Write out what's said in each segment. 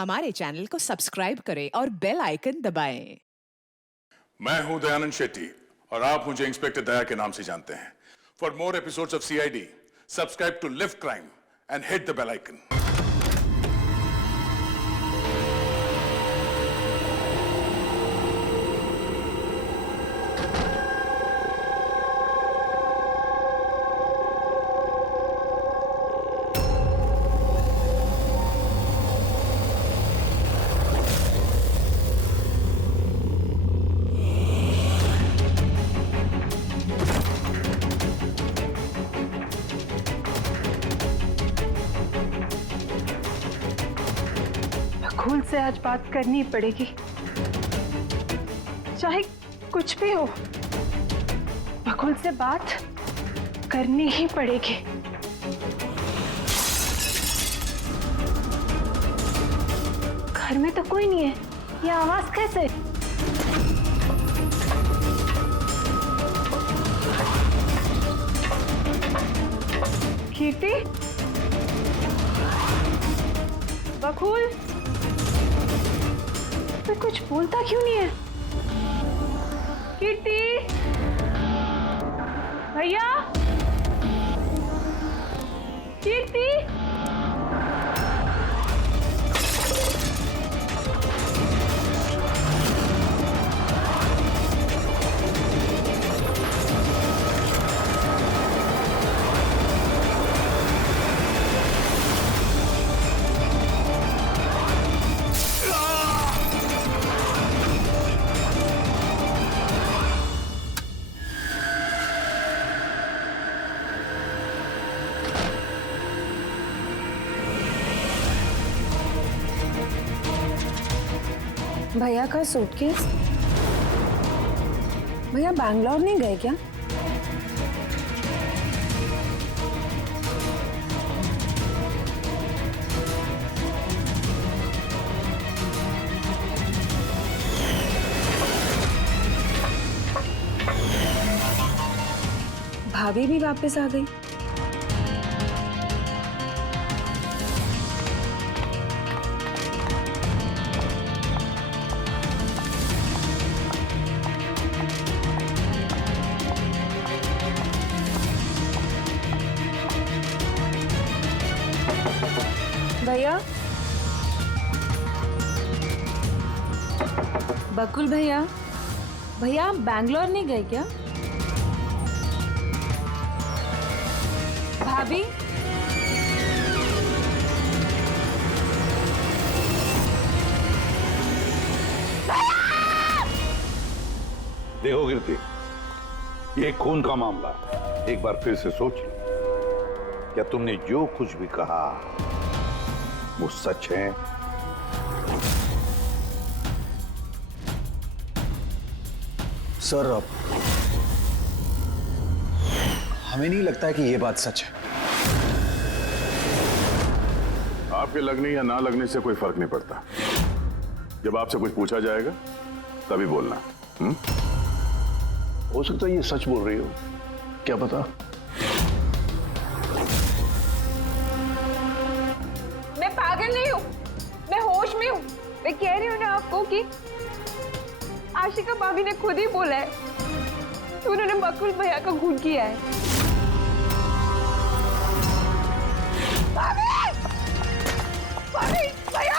हमारे चैनल को सब्सक्राइब करें और बेल आइकन दबाएं। मैं हूं दयानंद शेट्टी और आप मुझे इंस्पेक्टर दया के नाम से जानते हैं। For more episodes of CID, subscribe to live crime and hit the bell icon. Bakul से आज बात करनी पड़ेगी, चाहे कुछ भी हो। बकुल से बात करनी ही पड़ेगी। घर में तो कोई नहीं है, ये आवाज कैसे? कीर्ति, बकुल, तो कुछ बोलता क्यों नहीं है? कीर्ति, भैया, कीर्ति, भैया का सूटकेस। भैया बैंगलोर नहीं गए क्या? भाभी भी वापस आ गई। भैया, बकुल भैया, भैया आप बैंगलोर नहीं गए क्या? भाभी, देखो कीर्ति, ये खून का मामला है। एक बार फिर से सोच लो, क्या तुमने जो कुछ भी कहा वो सच है? सर, हमें नहीं लगता है कि ये बात सच है। आपके लगने या ना लगने से कोई फर्क नहीं पड़ता। जब आपसे कुछ पूछा जाएगा तभी बोलना। हो सकता है ये सच बोल रही हो, क्या पता। मैं पागल नहीं हूँ, मैं होश में हूँ। मैं कह रही हूँ ना आपको कि आशिका भाभी ने खुद ही बोला है कि उन्होंने बकुल भैया का खून किया है। भाभी! भाभी! भैया!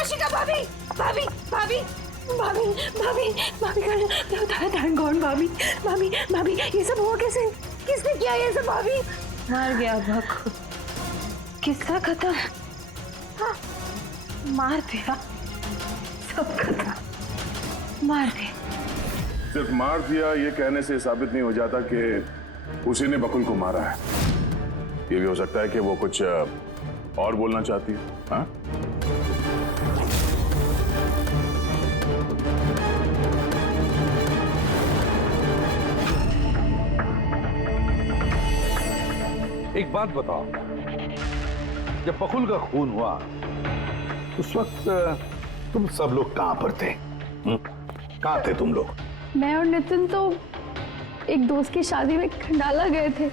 आशिका भाभी! भाभी! भाभी! भाभी! भाभी! भाभी का थैंक गॉड। भाभी! भाभी! भाभी! ये सब हुआ कैसे? किसने किया ये सब? भाभी मर गया बकुल। किस्सा खत्म। हाँ, मार दिया, सब खत्म, मार दिया। सिर्फ मार दिया ये कहने से साबित नहीं हो जाता कि उसी ने बकुल को मारा है। ये भी हो सकता है कि वो कुछ और बोलना चाहती है। हाँ? एक बात बताओ, जब बकुल का खून हुआ उस वक्त तुम सब लोग कहां पर थे? कहां थे तुम लोग? मैं और नितिन तो एक दोस्त की शादी में खंडाला गए थे।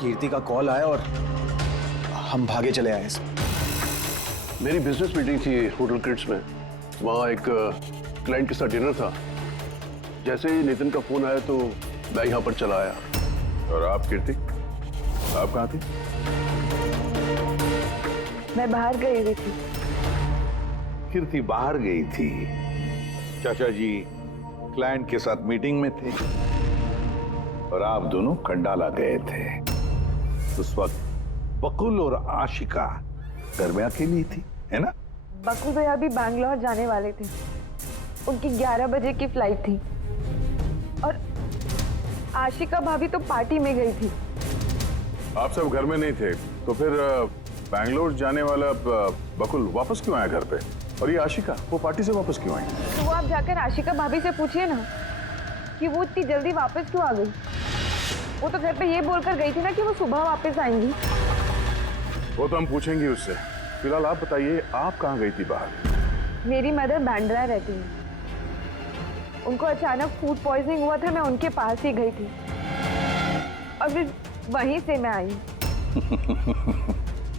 कीर्ति का कॉल आया और हम भागे चले आए सर। मेरी बिजनेस मीटिंग थी होटल क्रिट्स में, वहाँ एक क्लाइंट के साथ डिनर था। जैसे ही नितिन का फोन आया तो मैं यहाँ पर चला आया। और आप कीर्ति, आप कहाँ थी? मैं बाहर गई हुई थी। कीर्ति बाहर गई थी, चाचा जी क्लाइंट के साथ मीटिंग में थे और आप दोनों खंडाला गए थे। उस वक्त बकुल और आशिका घर में अकेली थी, है ना? बकुल भैया भी बैंगलोर जाने वाले थे, उनकी 11 बजे की फ्लाइट थी और आशिका भाभी तो पार्टी में गई थी। आप सब घर में नहीं थे तो फिर बैंगलोर जाने वाला बकुल वापस क्यों आया घर पे? और ये आशिका, वो पार्टी से वापस क्यों आई? तो वो आप जाकर आशिका भाभी से पूछिए ना कि वो इतनी जल्दी वापस क्यों आ गई। वो तो घर पे ये बोलकर गई थी ना कि वो सुबह वापस आएंगी। वो तो हम पूछेंगे उससे। फिलहाल आप बताइए, आप कहाँ गई थी बाहर? मेरी मदर बैंड्रा रहती है, उनको अचानक फूड पॉइजनिंग हुआ था, मैं उनके पास ही गई थी और फिर वहीं से मैं आई।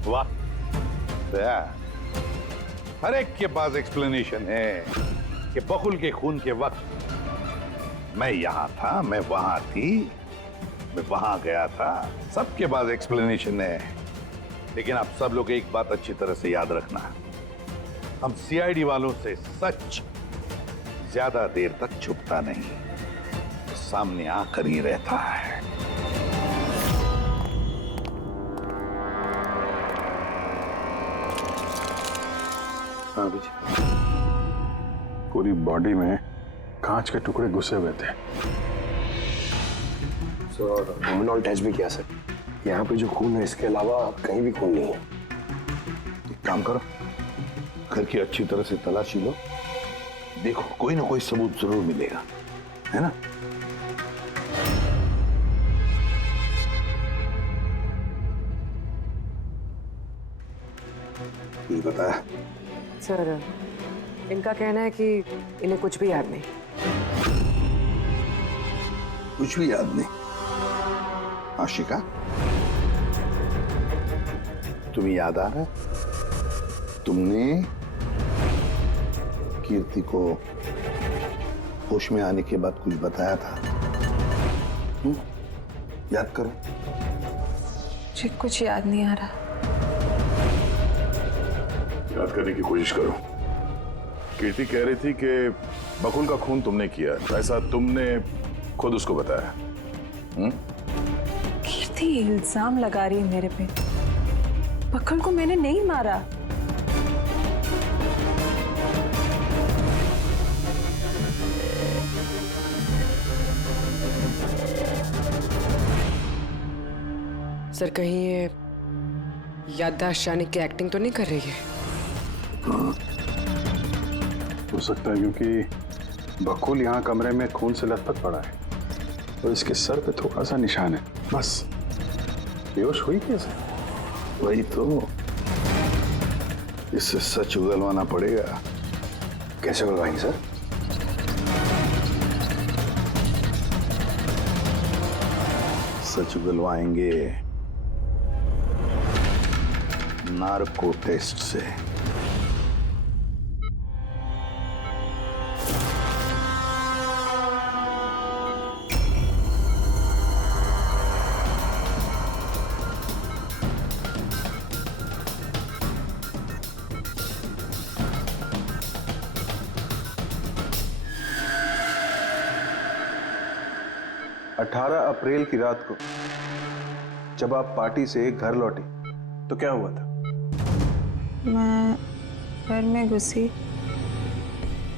वाह, हर एक के पास एक्सप्लेनेशन है कि बकुल के खून के वक्त मैं यहां था, मैं वहां थी, मैं वहां गया था। सबके पास एक्सप्लेनेशन है, लेकिन आप सब लोग एक बात अच्छी तरह से याद रखना, हम सीआईडी वालों से सच ज्यादा देर तक छुपता नहीं, सामने आकर ही रहता है। हाँ जी, पूरी बॉडी में कांच के टुकड़े घुसे हुए थे। सर लुमिनॉल टेस्ट भी किया सर, यहाँ पे जो खून है इसके अलावा कहीं भी खून नहीं है। एक काम करो, घर की अच्छी तरह से तलाशी लो, देखो कोई ना कोई सबूत जरूर मिलेगा, है ना? ये बताया सर, इनका कहना है कि इन्हें कुछ भी याद नहीं। कुछ भी याद नहीं? आशिका, तुम्हें याद आ रहा है तुमने कीर्ति को होश में आने के बाद कुछ बताया था? याद करो। मुझे कुछ याद नहीं आ रहा। याद करने की कोशिश करो। कीर्ति कह रही थी कि बकुल का खून तुमने किया, ऐसा तुमने खुद उसको बताया। कीर्ति इल्जाम लगा रही है मेरे पे। बकुल को मैंने नहीं मारा। सर, कहीं ये याददाश्त जाने की एक्टिंग तो नहीं कर रही है? हो सकता है, क्योंकि बकुल यहाँ कमरे में खून से लथपथ पड़ा है और इसके सर पे थोड़ा सा निशान है, बस। बेहोश हुई कैसे? वही तो, इससे सच उगलवाना पड़ेगा। कैसे उगलवाएंगे सर? सच उगलवाएंगे नार्को टेस्ट से। अप्रैल की रात को जब आप पार्टी से घर लौटी तो क्या हुआ था? मैं घर में घुसी,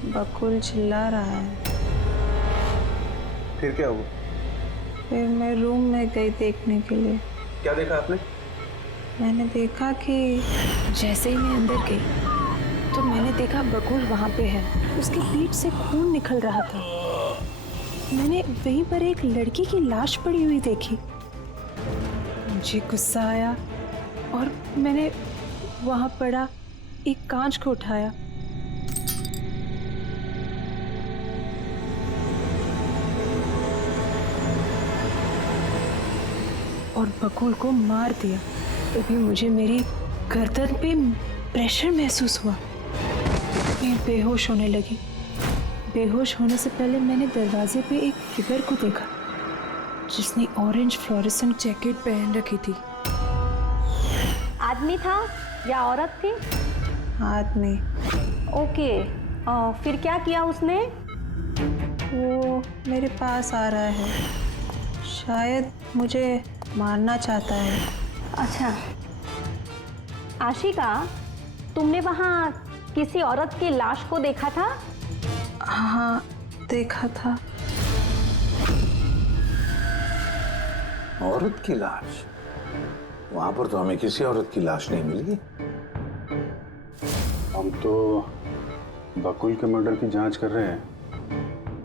बकुल चिल्ला रहा है। फिर क्या हुआ? फिर मैं रूम में गई देखने के लिए। क्या देखा आपने? मैंने देखा कि जैसे ही मैं अंदर गई तो मैंने देखा बकुल वहाँ पे है, उसकी पीठ से खून निकल रहा था। मैंने वहीं पर एक लड़की की लाश पड़ी हुई देखी। मुझे गुस्सा आया और मैंने वहां पड़ा एक कांच को उठाया और बकुल को मार दिया। तभी मुझे मेरी गर्दन पे प्रेशर महसूस हुआ। मैं बेहोश होने लगी। बेहोश होने से पहले मैंने दरवाजे पे एक फिगर को देखा जिसने ऑरेंज फ्लोरेसेंट जैकेट पहन रखी थी। आदमी था या औरत थी? आदमी। ओके, फिर क्या किया उसने? वो मेरे पास आ रहा है, शायद मुझे मारना चाहता है। अच्छा आशिका, तुमने वहाँ किसी औरत की लाश को देखा था? हाँ, देखा था। औरत की लाश? वहां पर तो हमें किसी औरत की लाश नहीं मिली। हम तो बकुल के मर्डर की जांच कर रहे हैं।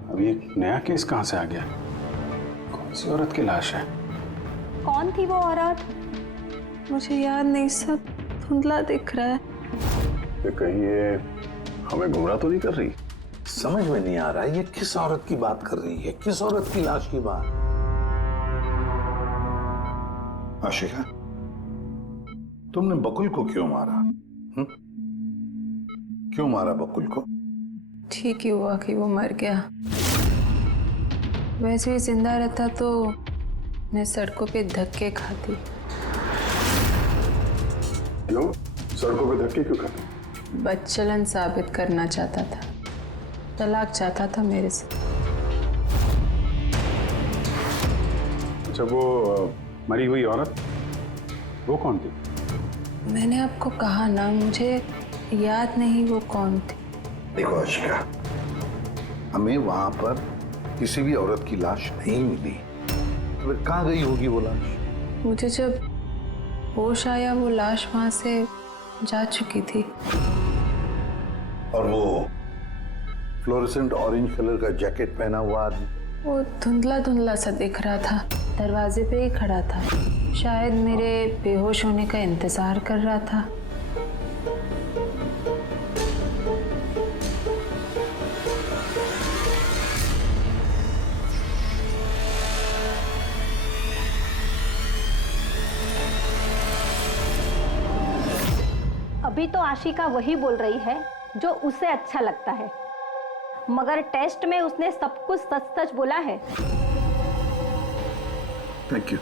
अब ये नया केस कहाँ से आ गया? कौन सी औरत की लाश है? कौन थी वो औरत? मुझे याद नहीं, सब धुंधला दिख रहा है। ये कहीं ये हमें गुमराह तो नहीं कर रही? समझ में नहीं आ रहा है ये किस औरत की बात कर रही है, किस औरत की लाश की बात। आशिका, तुमने बकुल को क्यों मारा? क्यों मारा बकुल को? ठीक ही हुआ कि वो मर गया। वैसे ही जिंदा रहता तो मैं सड़कों पे धक्के खाती। क्यों? सड़कों पे धक्के क्यों खाते? बदचलन साबित करना चाहता था, तलाक चाहता था मेरे से। अच्छा, वो मरी हुई औरत वो कौन थी? मैंने आपको कहा ना, मुझे याद नहीं वो कौन थी। देखो आशिका, हमें वहां पर किसी भी औरत की लाश नहीं मिली। तो फिर कहाँ गई होगी वो लाश? मुझे जब होश आया वो लाश वहां से जा चुकी थी। और वो फ्लोरेसेंट ऑरेंज कलर का जैकेट पहना हुआ आदमी? वो धुंधला धुंधला सा दिख रहा था, दरवाजे पे ही खड़ा था। शायद मेरे बेहोश होने का इंतजार कर रहा था। अभी तो आशिका वही बोल रही है जो उसे अच्छा लगता है, मगर टेस्ट में उसने सब कुछ सच सच बोला है। Thank you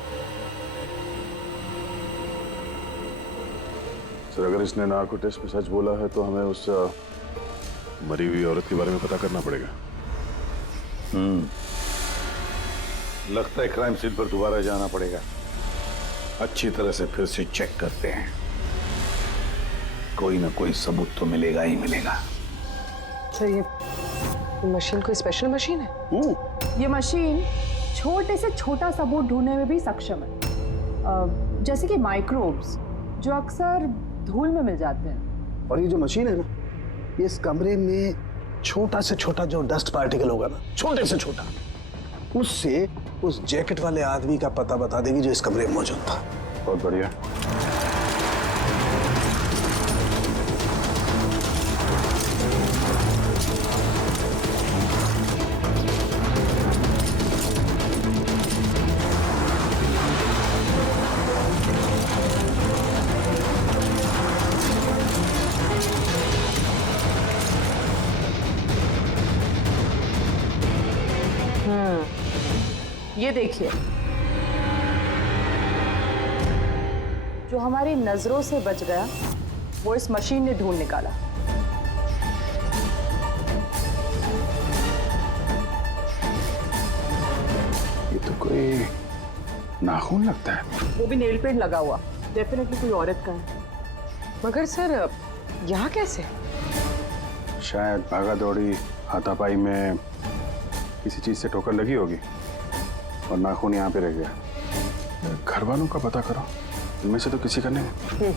sir. अगर इसने नार्को टेस्ट में सच बोला है तो हमें उस मरी हुई औरत के बारे में पता करना पड़ेगा। लगता है क्राइम सीन पर दोबारा जाना पड़ेगा। अच्छी तरह से फिर से चेक करते हैं, कोई ना कोई सबूत तो मिलेगा ही मिलेगा। सर ये मशीन कोई स्पेशल मशीन है? ये मशीन छोटे से छोटा सबूत ढूंढने में भी सक्षम है, जैसे कि माइक्रोब्स जो अक्सर धूल में मिल जाते हैं। और ये जो मशीन है ना, ये इस कमरे में छोटा से छोटा जो डस्ट पार्टिकल होगा ना, छोटे से छोटा, उससे उस जैकेट वाले आदमी का पता बता देगी जो इस कमरे में मौजूद था। बहुत बढ़िया। ये देखिए, जो हमारी नजरों से बच गया वो इस मशीन ने ढूंढ निकाला। ये तो कोई नाखून लगता है। वो भी नेल पेंट लगा हुआ, डेफिनेटली कोई औरत का है। मगर सर यहाँ कैसे? शायद भागा दौड़ी हाथापाई में किसी चीज से ठोकर लगी होगी और नाखून यहाँ पे रह गया। घर वालों का पता करो, इनमें से तो किसी का नहीं।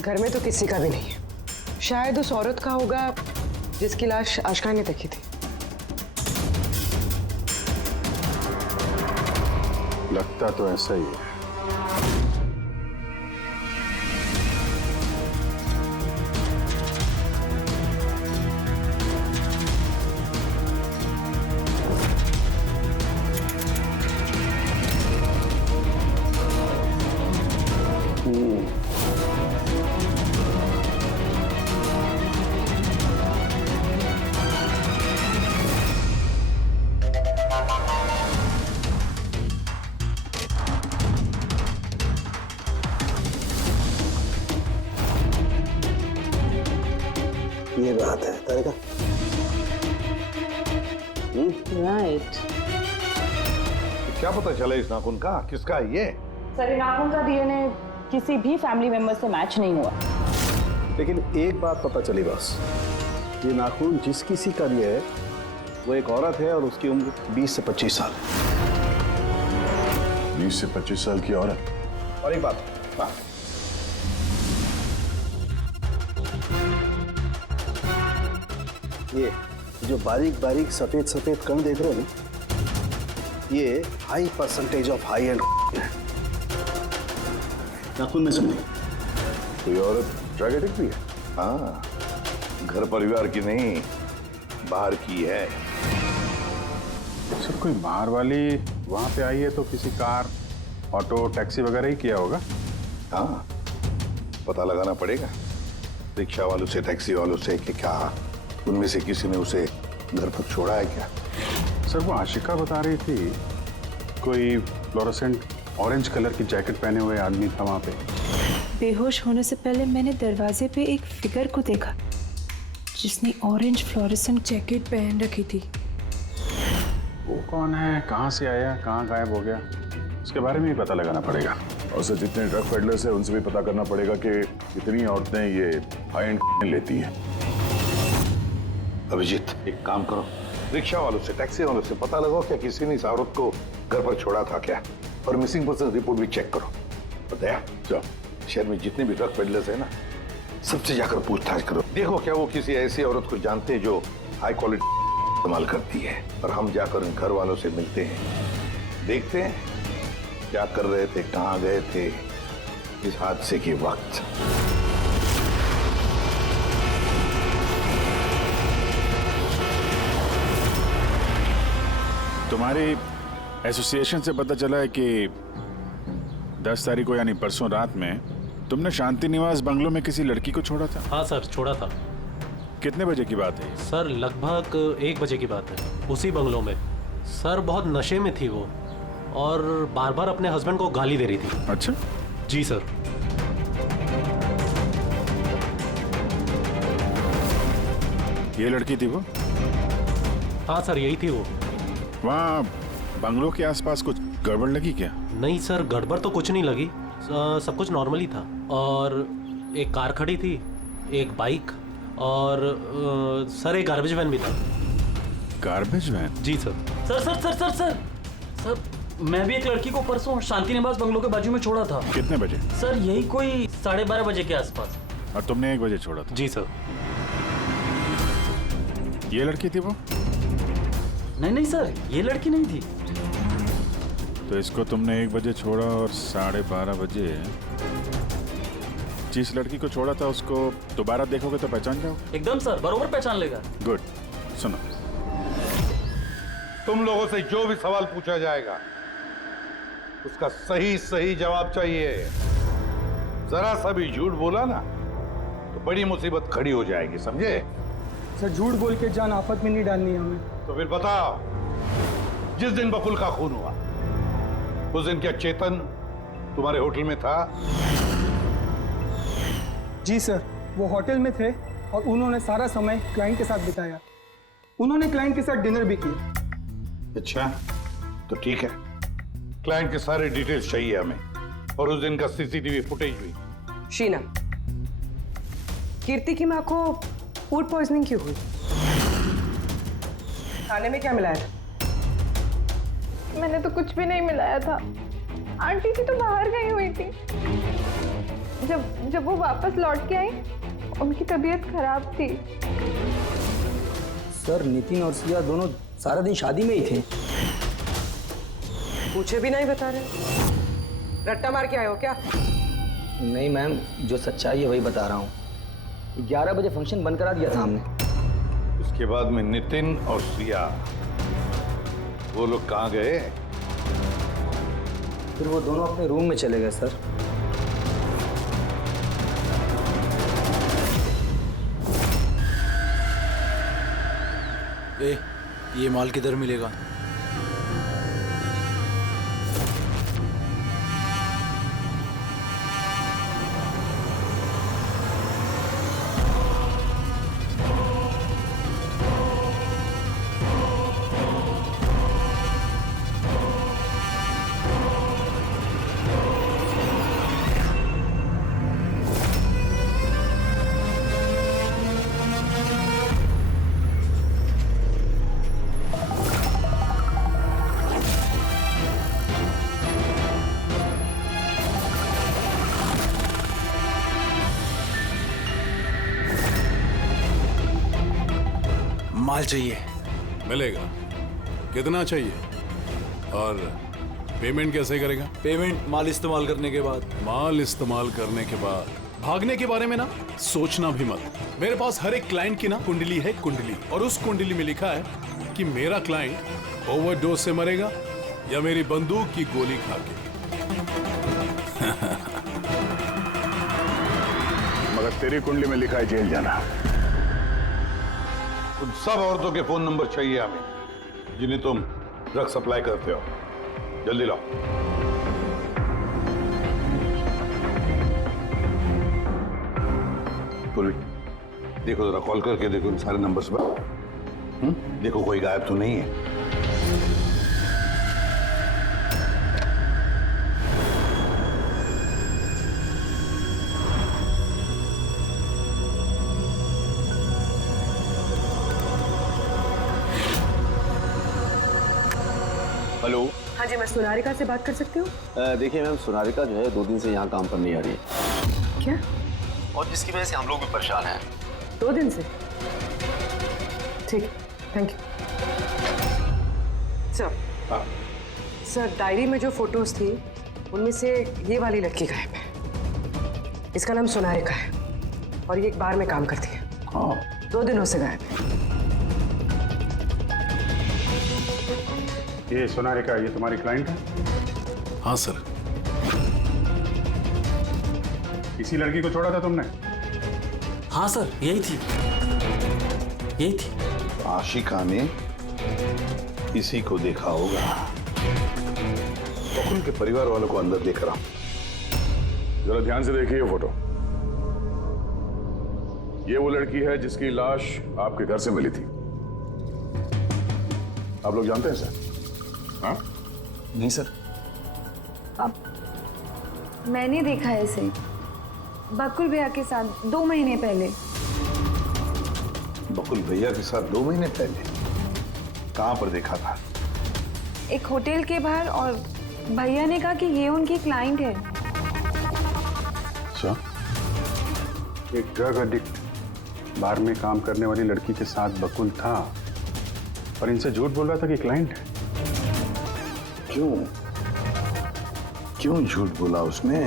घर में तो किसी का भी नहीं है। शायद उस औरत का होगा जिसकी लाश आशका ने देखी थी। लगता तो ऐसा ही है। ये बात है तारिका। राइट। क्या पता चला इस नाखून का किसका है ये? सर, नाखून का डीएनए किसी भी फैमिली मेंबर से मैच नहीं हुआ। लेकिन एक बात पता चली बस, ये नाखून जिस किसी का भी है वो एक औरत है और उसकी उम्र 20 से 25 साल है। 20 से 25 साल की औरत। और एक बात, हाँ, ये जो बारीक बारीक सफेद सफेद कण देख रहे हो ना, ये high percentage of high and है। नाखून में से नहीं। कोई औरत ड्रग एडिक्ट भी है? हाँ, घर परिवार की नहीं, बाहर की है। सर, कोई बाहर वाली वहां पे आई है तो किसी कार, ऑटो, टैक्सी वगैरह ही किया होगा। हाँ, पता लगाना पड़ेगा रिक्शा वालों से, टैक्सी वालों से कि क्या उनमें से किसी ने उसे घर पर छोड़ा है क्या। सर, वो आशिका बता रही थी कोई फ्लोरोसेंट ऑरेंज कलर की जैकेट पहने हुए आदमी था वहां पे। बेहोश होने से पहले मैंने दरवाजे पे एक फिगर को देखा जिसने ऑरेंज फ्लोरेसेंट जैकेट पहन रखी थी। वो कौन है, कहाँ से आया, कहाँ गायब हो गया, उसके बारे में ही पता लगाना पड़ेगा। और सर, जितने ड्रग पेडलर्स हैं उनसे भी पता करना पड़ेगा कि कितनी औरतें ये हाई एंड लेती हैं। अभिजीत, एक काम करो, रिक्शा वालों से, टैक्सी वालों से पता लगाओ क्या किसी ने इस औरत को घर पर छोड़ा था क्या, और मिसिंग पर्सन रिपोर्ट भी चेक करो। और दया, जाओ शहर में जितने भी ड्रग पेडलर्स हैं ना, सबसे जाकर पूछताछ करो। देखो क्या वो किसी ऐसी औरत को जानते हैं जो हाई क्वालिटी इस्तेमाल करती है, और हम जाकर उन घर वालों से मिलते हैं, देखते हैं क्या कर रहे थे, कहाँ गए थे इस हादसे के वक्त। तुम्हारी एसोसिएशन से पता चला है कि 10 तारीख को यानी परसों रात में तुमने शांति निवास बंगलों में किसी लड़की को छोड़ा था। हाँ सर, छोड़ा था। कितने बजे की बात है? सर लगभग 1 बजे की बात है, उसी बंगलों में। सर बहुत नशे में थी वो, और बार बार अपने हस्बैंड को गाली दे रही थी। अच्छा। जी सर। ये लड़की थी वो? हाँ सर, यही थी वो। वहाँ बंगलों के आसपास कुछ गड़बड़ लगी क्या? नहीं सर, गड़बड़ तो कुछ नहीं लगी, सब कुछ नॉर्मली था। और एक कार खड़ी थी, एक बाइक, और सर एक गार्बेज वैन भी था। Garbage van? जी sir. Sir sir sir sir sir sir, मैं भी एक लड़की को परसों शांति निवास बंगलों के बाजू में छोड़ा था। कितने बजे? सर यही कोई 12:30 बजे के आसपास। और तुमने 1 बजे छोड़ा था? जी सर। ये लड़की थी वो? नहीं नहीं सर, ये लड़की नहीं थी। तो इसको तुमने 1 बजे छोड़ा और 12:30 बजे जिस लड़की को छोड़ा था उसको दोबारा देखोगे तो पहचान जाओगे? एकदम सर, बरोबर पहचान लेगा। गुड। सुनो, तुम लोगों से जो भी सवाल पूछा जाएगा उसका सही सही जवाब चाहिए। जरा सा भी झूठ बोला ना तो बड़ी मुसीबत खड़ी हो जाएगी, समझे? सर झूठ बोल के जान आफत में नहीं डालनी है हमें। तो फिर बताओ, जिस दिन बकुल का खून हुआ उस दिन क्या चेतन तुम्हारे होटल में था? जी सर, वो होटल में थे और उन्होंने सारा समय क्लाइंट के साथ बिताया। उन्होंने क्लाइंट के साथ डिनर भी किया। अच्छा, तो ठीक है, क्लाइंट के सारे डिटेल्स चाहिए हमें, और उस दिन का सीसीटीवी फुटेज भी। शीना, कीर्ति की माँ को फूड पॉइजनिंग क्यों हुई? खाने में क्या मिलाया था? मैंने तो कुछ भी नहीं मिलाया था। आंटी थी तो बाहर गई हुई थी। जब वो वापस लौट के आई, उनकी तबीयत खराब थी। सर नितिन और सिया दोनों सारा दिन शादी में ही थे। पूछे भी नहीं बता रहे, रट्टा मार के आए हो क्या? नहीं मैम, जो सच्चाई है वही बता रहा हूँ। 11 बजे फंक्शन बंद करा दिया था हमने। उसके बाद में नितिन और सिया वो लोग कहाँ गए? फिर वो दोनों अपने रूम में चले गए सर। ये माल किधर मिलेगा? माल चाहिए। मिलेगा। कितना चाहिए और पेमेंट कैसे करेगा? पेमेंट माल इस्तेमाल करने के बाद। माल इस्तेमाल करने के बाद भागने के बारे में ना सोचना भी मत। मेरे पास हर एक क्लाइंट की ना कुंडली है, कुंडली, और उस कुंडली में लिखा है कि मेरा क्लाइंट ओवरडोज से मरेगा या मेरी बंदूक की गोली खा के। मगर तेरी कुंडली में लिखा है जेल जाना। उन सब औरतों के फोन नंबर चाहिए हमें जिन्हें तुम ड्रग सप्लाई करते हो। जल्दी लाओ। पूर्वी, देखो जरा कॉल करके देखो इन सारे नंबर्स पर। देखो कोई गायब तो नहीं है। हेलो। हाँ जी, मैं सोनारिका से बात कर सकती हूँ? देखिए मैम, सोनारिका जो है 2 दिन से यहाँ काम पर नहीं आ रही है। क्या? और जिसकी वजह से हम लोग भी परेशान हैं। 2 दिन से? ठीक, thank you. Sir, sir diary में जो फोटोज थी उनमें से ये वाली लड़की गायब है। इसका नाम सोनारिका है और ये एक बार में काम करती है। 2 दिनों से गायब है। ये सोनारिका, ये तुम्हारी क्लाइंट है? हाँ सर। इसी लड़की को छोड़ा था तुमने? हाँ सर, यही थी, यही थी। आशिका ने इसी को देखा होगा। बकुल के परिवार वालों को अंदर देख रहा हूं। जरा ध्यान से देखिए ये फोटो। ये वो लड़की है जिसकी लाश आपके घर से मिली थी। आप लोग जानते हैं सर? हाँ? नहीं सर। मैंने देखा है इसे बकुल भैया के साथ 2 महीने पहले। बकुल भैया के साथ 2 महीने पहले? कहां पर देखा था? एक होटल के बाहर, और भैया ने कहा कि ये उनकी क्लाइंट है। अच्छा, एक ड्रग एडिक्ट बार में काम करने वाली लड़की के साथ बकुल था और इनसे झूठ बोल रहा था कि क्लाइंट है। क्यों झूठ बोला उसने?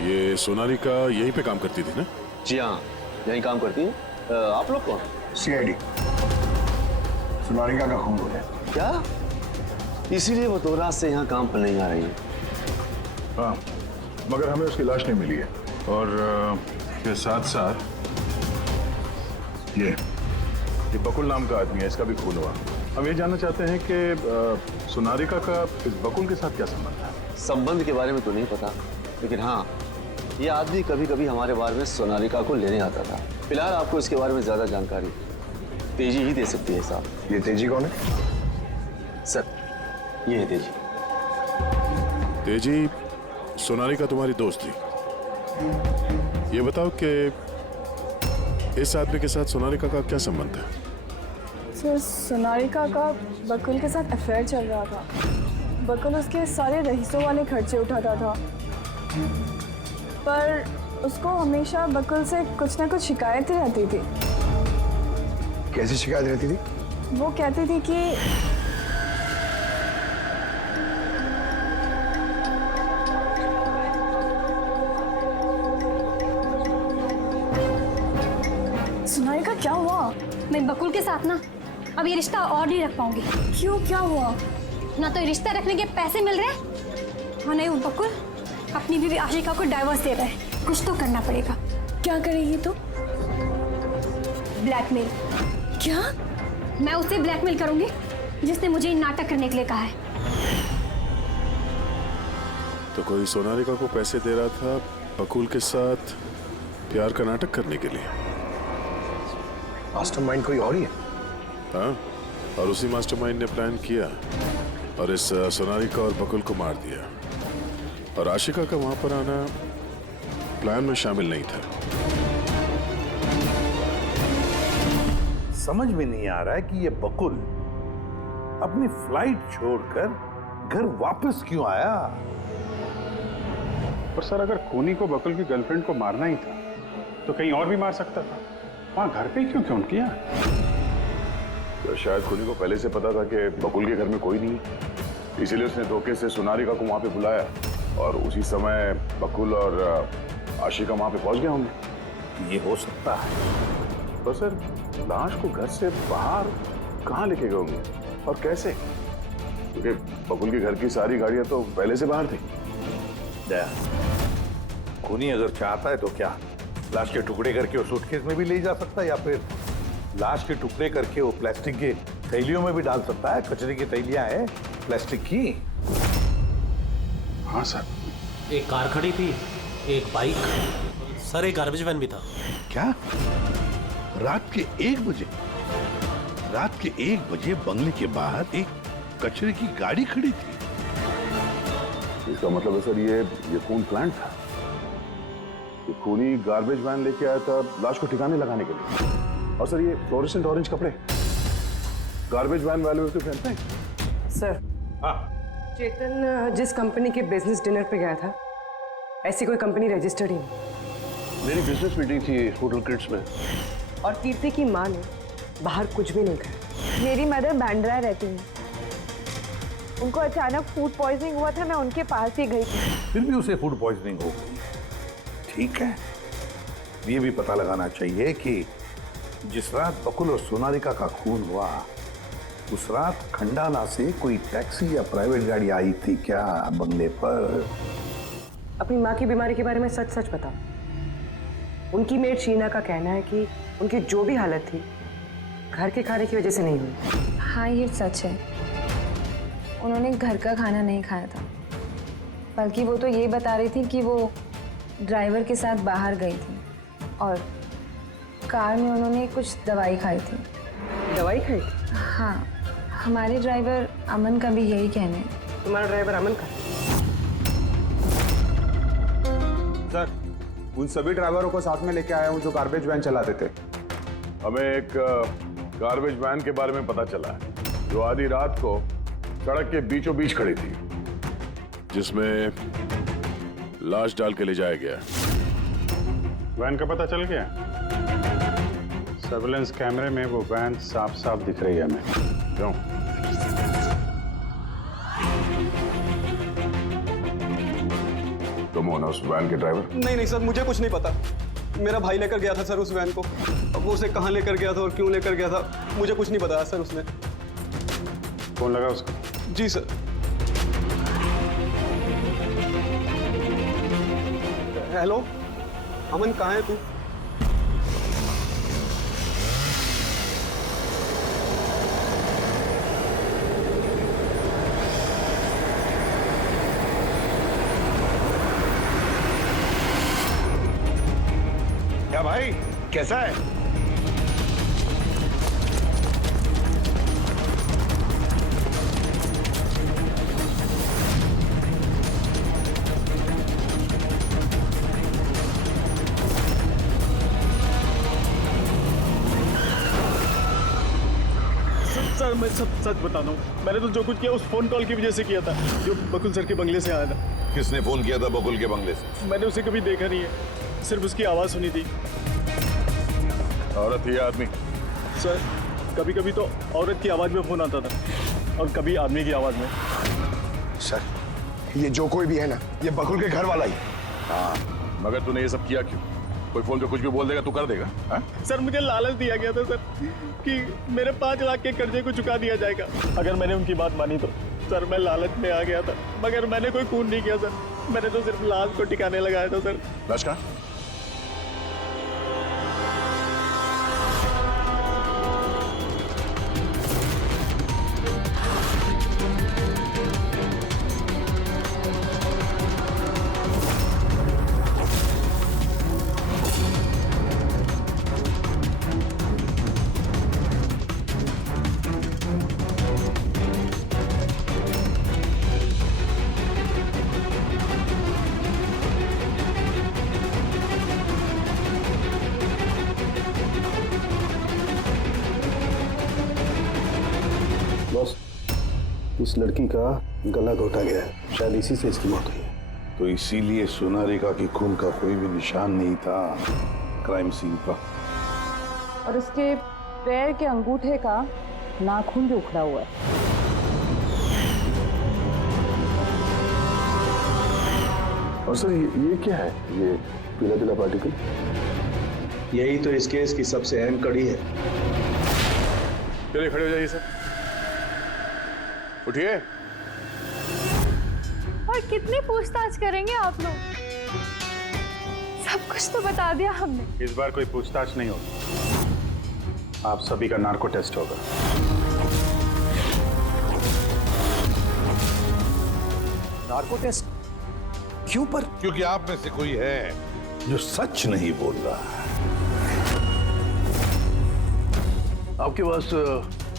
ये सोनालिका यहीं पे काम करती थी ना? जी हाँ, यहीं काम करती है। आप लोग कौन? सीआईडी। सोनालिका का खून हो गया। क्या? इसीलिए वो 2 रात से यहाँ काम पर नहीं आ रही है। हाँ, मगर हमें उसकी लाश नहीं मिली है। और के साथ साथ ये बकुल नाम का आदमी है, इसका भी खून हुआ। हम ये जानना चाहते हैं कि सोनालिका का इस बकुल के साथ क्या संबंध है? संबंध के बारे में तो नहीं पता, लेकिन हाँ, ये आदमी कभी कभी हमारे बारे में सोनालिका को लेने आता था। फिलहाल आपको इसके बारे में ज्यादा जानकारी तेजी ही दे सकती है साहब। ये तेजी कौन है? सर ये है तेजी। तेजी, सोनाली का तुम्हारी दोस्त थी। ये बताओ कि इस आदमी के साथ सोनालिका का क्या संबंध है? सर, सोनालिका का बकुल के साथ अफेयर चल रहा था। बकुल उसके सारे रईसों वाले खर्चे उठाता था, पर उसको हमेशा बकुल से कुछ ना कुछ शिकायतें रहती थी। कैसी शिकायत रहती थी? वो कहती थी कि सोनालिका क्या हुआ? मैं बकुल के साथ ना अब ये रिश्ता और नहीं रख पाऊंगी। क्यों, क्या हुआ? ना तो रिश्ता रखने के पैसे मिल रहे और नहीं वो बकुल अपनी बीवी आशिका को डाइवोर्स दे रहा है। कुछ तो करना पड़ेगा। क्या करेगी तो? ब्लैकमेल। क्या? मैं उसे ब्लैकमेल करूंगी जिसने मुझे नाटक करने के लिए कहा है। तो कोई सोनालिका को पैसे दे रहा था बकुल के साथ प्यार का नाटक करने के लिए। मास्टरमाइंड कोई और ही है। हाँ, और उसी मास्टरमाइंड ने प्लान किया और इस सोनालिका और बकुल को मार दिया। और आशिका का वहां पर आना प्लान में शामिल नहीं था। समझ में नहीं आ रहा है कि ये बकुल अपनी फ्लाइट छोड़कर घर वापस क्यों आया। पर सर, अगर खूनी को बकुल की गर्लफ्रेंड को मारना ही था तो कहीं और भी मार सकता था। वहां घर पे क्यों क्यों किया? तो शायद खूनी को पहले से पता था कि बकुल के घर में कोई नहीं, इसीलिए उसने धोखे से सोनालिका को वहां पे बुलाया और उसी समय बकुल और आशिका वहां पे पहुंच गए होंगे। ये हो सकता है। तो सर, लाश को घर से बाहर कहाँ लेके गए होंगे और कैसे? क्योंकि बकुल के घर की सारी गाड़ियां तो पहले से बाहर थी। खूनी अगर चाहता है तो क्या लाश के टुकड़े करके वो सूटकेस में भी ले जा सकता है, या फिर लाश के टुकड़े करके वो प्लास्टिक के थैलियों में भी डाल सकता है। कचरे की थैलियां हैं प्लास्टिक की। हाँ सर। एक कार खड़ी थी, एक बाइक, सर एक गार्बेज वैन भी था। क्या? रात के 1 बजे? रात के 1 बजे बंगले के बाहर एक कचरे की गाड़ी खड़ी थी। इसका मतलब है सर ये खून प्लान था। ये खूनी गार्बेज वैन लेके आया था लाश को ठिकाने लगाने के लिए। और सर ये फ्लोरेसेंट ऑरेंज कपड़े गार्बेज वैन वाले उसको पहनते हैं। सर, हाँ, चेतन जिस कंपनी के बिजनेस डिनर पे गया था, ऐसी कोई कंपनी रजिस्टर्ड ही नहीं। मेरी बिजनेस मीटिंग थी होटल क्रिट्स में। और कीर्ति की माँ ने बाहर कुछ भी नहीं खाया। मेरी मदर बांद्रा रहती है। उनको अचानक फूड पॉइजनिंग हुआ था, मैं उनके पास ही गई थी। फिर भी उसे फूड पॉइजनिंग हो गई। ठीक है, ये भी पता लगाना चाहिए कि जिस रात बकुल और सोनालिका का खून हुआ, उस रात खंडाला से कोई टैक्सी या प्राइवेट गाड़ी आई थी क्या बंगले पर? अपनी माँ की बीमारी के बारे में सच सच बताओ। उनकी मेड शीना का कहना है कि उनकी जो भी हालत थी घर के खाने की वजह से नहीं हुई। हाँ, ये सच है। उन्होंने घर का खाना नहीं खाया था, बल्कि वो तो ये बता रही थी कि वो ड्राइवर के साथ बाहर गई थी और कार में उन्होंने कुछ दवाई खाई थी। दवाई खाई थी? हाँ, हमारे ड्राइवर अमन का भी यही कहना है। तुम्हारा ड्राइवर अमन का? सर, उन सभी ड्राइवरों को साथ में लेके आया हूँ जो गार्बेज वैन चलाते थे। हमें एक गार्बेज वैन के बारे में पता चला है जो आधी रात को सड़क के बीचों बीच खड़ी थी, जिसमें लाश डाल के ले जाया गया। वैन का पता चल गया? सर्विलेंस कैमरे में वो वैन साफ साफ दिख रही है हमें। क्यों? तुम हो ना उस वैन के ड्राइवर? नहीं सर, मुझे कुछ नहीं पता। मेरा भाई लेकर गया था सर उस वैन को। अब वो उसे कहाँ लेकर गया था और क्यों लेकर गया था मुझे कुछ नहीं बताया सर उसने। फोन लगा उसको? जी सर। हेलो अमन, कहाँ है तू? क्या भाई, कैसा है? मैं सब सच बताता हूँ। मैंने तो जो कुछ किया उस फोन कॉल की वजह से किया था, जो बकुल सर के बंगले से आया था। किसने फोन किया था बकुल के बंगले से? मैंने उसे कभी देखा नहीं है, सिर्फ उसकी आवाज़ सुनी थी। औरत ही आदमी? सर कभी कभी तो औरत की आवाज़ में फ़ोन आता था और कभी आदमी की आवाज़ में। सर ये जो कोई भी है ना, ये बकुल के घर वाला ही। हाँ, मगर तूने ये सब किया क्यों? कोई फोन पे कुछ भी बोल देगा तू कर देगा? हाँ? सर मुझे लालच दिया गया था सर कि मेरे 5 लाख के कर्जे को चुका दिया जाएगा अगर मैंने उनकी बात मानी तो। सर मैं लालच में आ गया था, मगर मैंने कोई खून नहीं किया सर। मैंने तो सिर्फ लाश को टिकाने लगाया था सर। लाश का? बॉस, इस लड़की का गला घोटा गया है, शायद इसी से इसकी मौत हुई है। तो इसीलिए सोनारिका की खून का कोई भी निशान नहीं था क्राइम सीन पर। और उसके पैर के अंगूठे का नाखून भी उखड़ा हुआ है। और सर ये क्या है? ये पीला पीला पार्टिकल? यही तो इस केस की सबसे अहम कड़ी है। चलिए खड़े हो जाइए सर, उठिए। और कितनी पूछताछ करेंगे आप लोग? सब कुछ तो बता दिया हमने। इस बार कोई पूछताछ नहीं होगी, आप सभी का नार्को टेस्ट होगा। नार्को टेस्ट क्यों पर? क्योंकि आप में से कोई है जो सच नहीं बोल रहा। आपके पास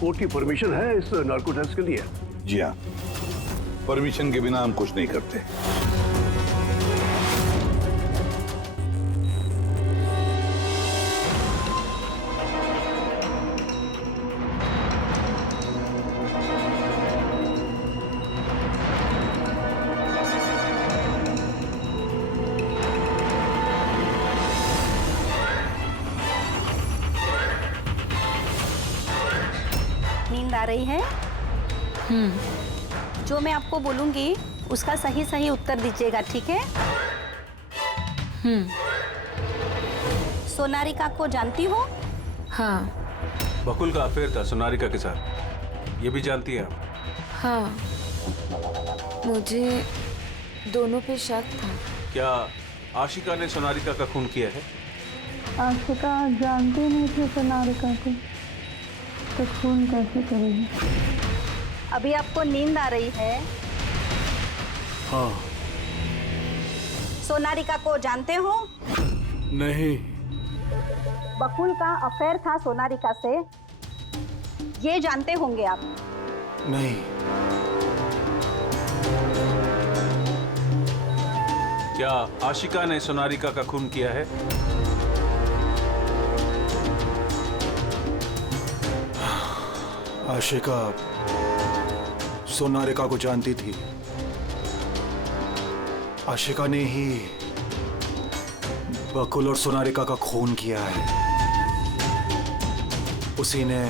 कोर्ट की परमिशन है इस नार्को टेस्ट के लिए? जी हाँ, परमिशन के बिना हम कुछ नहीं करते। नींद आ रही है? जो मैं आपको बोलूंगी उसका सही सही उत्तर दीजिएगा, ठीक है? सोनारिका को जानती हो? हाँ। बकुल का अफेयर था सोनारिका के साथ, ये भी जानती है आप? हाँ, मुझे दोनों पे शक था। क्या आशिका ने सोनारिका का खून किया है? आशिका जानती नहीं थी सोनारिका को, तो खून कैसे करेगी? अभी आपको नींद आ रही है? हाँ। सोनारिका को जानते हो? नहीं। बकुल का अफेयर था सोनारिका से, ये जानते होंगे आप? नहीं। क्या आशिका ने सोनारिका का खून किया है? आशिका सोनारिका को जानती थी। आशिका ने ही बकुल और सोनारिका का खून किया है। उसी ने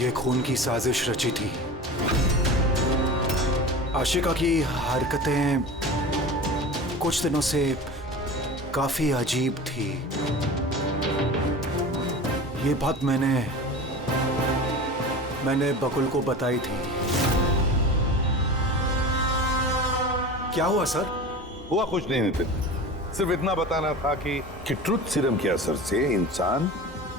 ये खून की साजिश रची थी। आशिका की हरकतें कुछ दिनों से काफी अजीब थी। ये बात मैंने बकुल को बताई थी। क्या हुआ सर? हुआ कुछ नहीं नितिन, सिर्फ इतना बताना था कि ट्रुथ सीरम के असर से इंसान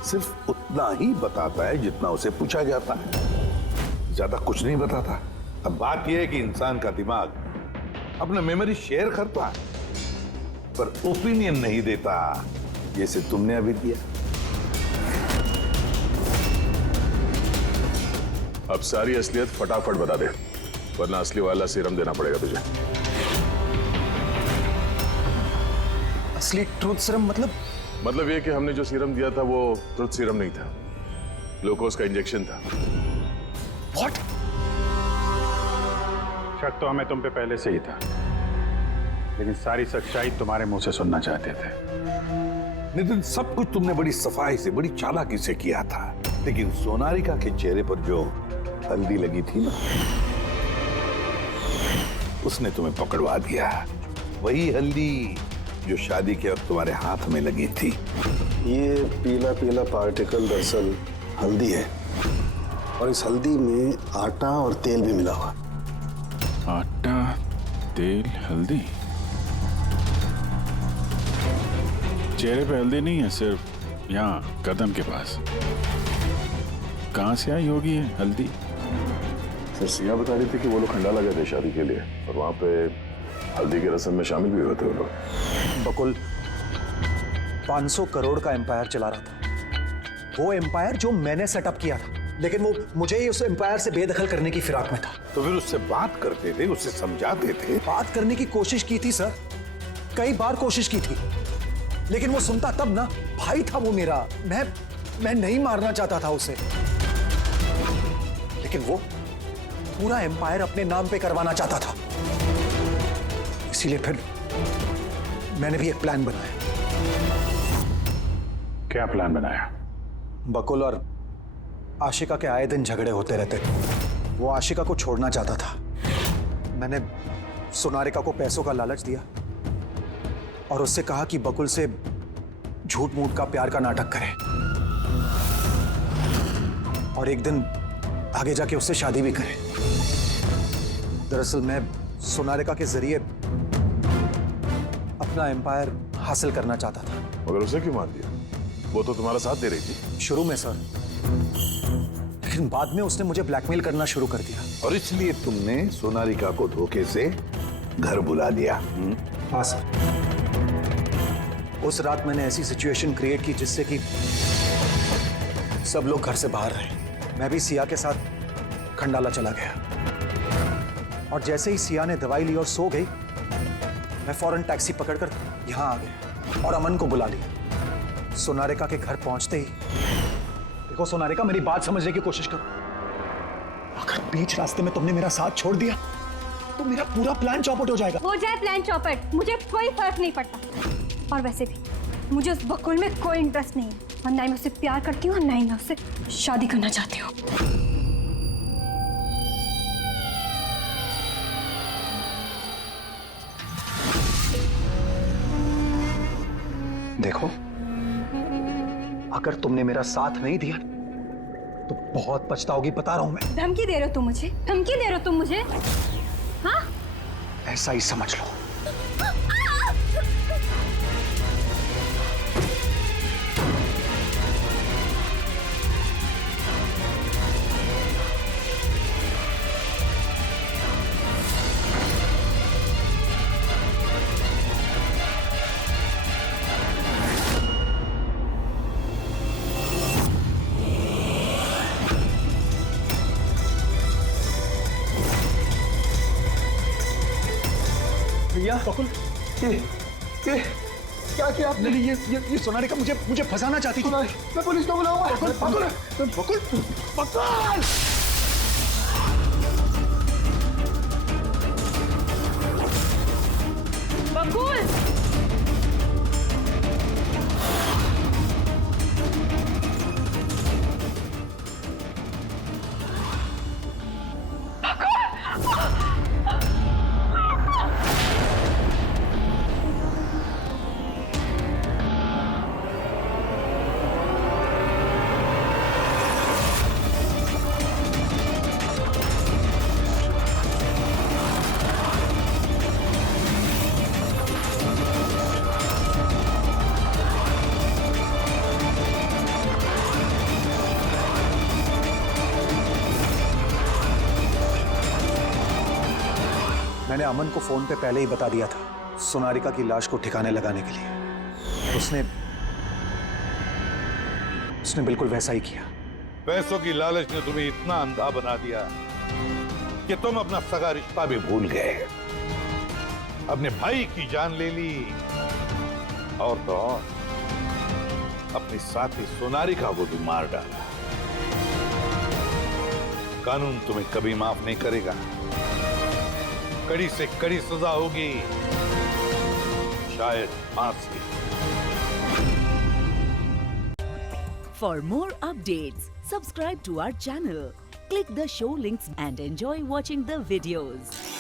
सिर्फ उतना ही बताता है जितना उसे पूछा जाता है, ज्यादा कुछ नहीं बताता। अब बात यह है कि इंसान का दिमाग अपना मेमोरी शेयर करता है पर ओपिनियन नहीं देता, जैसे तुमने अभी दिया। अब सारी असलियत फटाफट बता दे, वरना असली वाला सीरम देना पड़ेगा तुझे। असली ट्रूथ सीरम मतलब? मतलब ये कि हमने जो सीरम दिया था वो ट्रुथ सीरम नहीं था। ग्लूकोज का इंजेक्शन था। व्हाट? शक तो हमें तुम पे पहले से ही था, लेकिन सारी सच्चाई तुम्हारे मुंह से सुनना चाहते थे। नितिन, सब कुछ तुमने बड़ी सफाई से, बड़ी चालाकी से किया था, लेकिन सोनारिका के चेहरे पर जो हल्दी लगी थी ना, उसने तुम्हें पकड़वा दिया। वही हल्दी जो शादी के वक्त तुम्हारे हाथ में लगी थी। ये पीला पीला पार्टिकल दरअसल हल्दी है, और इस हल्दी में आटा और तेल भी मिला हुआ। आटा, तेल, हल्दी। चेहरे पे हल्दी नहीं है, सिर्फ यहाँ कदम के पास। कहाँ से आई होगी ये हल्दी? सर, सिया बता रही थी कि वो लोग खंडाला गए थे शादी के लिए, और वहां पे हल्दी की रस्म में शामिल भी हुए थे वो लोग। बकुल 500 करोड़ का एम्पायर चला रहा था, वो एम्पायर जो मैंने सेटअप किया था, लेकिन वो मुझे ही उस एम्पायर से बेदखल करने की फिराक में था। तो फिर उससे बात करते थे, उससे समझाते थे। बात करने की कोशिश की थी सर, कई बार कोशिश की थी, लेकिन वो सुनता तब ना। भाई था वो मेरा, मैं नहीं मारना चाहता था उसे, लेकिन वो पूरा एम्पायर अपने नाम पे करवाना चाहता था। इसीलिए फिर मैंने भी एक प्लान बनाया। क्या प्लान बनाया? बकुल और आशिका के आए दिन झगड़े होते रहते थे। वो आशिका को छोड़ना चाहता था। मैंने सोनारिका को पैसों का लालच दिया और उससे कहा कि बकुल से झूठ मूठ का प्यार का नाटक करे, और एक दिन आगे जाके उससे शादी भी करे। दरअसल मैं सोनारिका के जरिए अपना एम्पायर हासिल करना चाहता था। मगर उसे क्यों मान दिया? वो तो तुम्हारा साथ दे रही थी। शुरू में सर, लेकिन बाद में उसने मुझे ब्लैकमेल करना शुरू कर दिया। और इसलिए तुमने सोनारिका को धोखे से घर बुला लिया। हाँ सर, उस रात मैंने ऐसी सिचुएशन क्रिएट की जिससे कि सब लोग घर से बाहर रहे। मैं भी सिया के साथ खंडाला चला गया, और जैसे ही सिया ने दवाई ली और सो गई, मैं फौरन टैक्सी पकड़कर यहां आ गया और अमन को बुला लिया। सोनारिका के घर पहुंचते ही, देखो सोनारिका, मेरी बात समझने की कोशिश करो। अगर बीच रास्ते में तुमने मेरा साथ छोड़ दिया तो मेरा पूरा प्लान चौपट हो जाएगा। हो जाए प्लान चौपट, मुझे कोई फर्क नहीं पड़ता। और वैसे भी मुझे उस बकुल में कोई इंटरेस्ट नहीं है, और ना ही मैं उससे प्यार करती हूँ और ना ही मैं उससे शादी करना चाहती हूँ। देखो, अगर तुमने मेरा साथ नहीं दिया तो बहुत पछताओगी, बता रहा हूं मैं। धमकी दे रहे हो तुम मुझे? धमकी दे रहे हो तुम मुझे? हाँ? ऐसा ही समझ लो। भैया बकुल, ये क्या किया आपने? ये सोनारिका मुझे फंसाना चाहती थी। मैं पुलिस को बुलाऊंगा। बकुल बकुल बकुल बकुल! मैंने अमन को फोन पे पहले ही बता दिया था सोनारिका की लाश को ठिकाने लगाने के लिए। उसने बिल्कुल वैसा ही किया। पैसों की लालच ने तुम्हें इतना अंधा बना दिया कि तुम अपना सगा रिश्ता भी भूल गए, अपने भाई की जान ले ली, और तो और अपनी साथी सोनारिका को भी मार डाला। कानून तुम्हें कभी माफ नहीं करेगा। कड़ी से कड़ी सजा होगी, शायद फांसी। For more updates, subscribe to our channel, click the show links and enjoy watching the videos.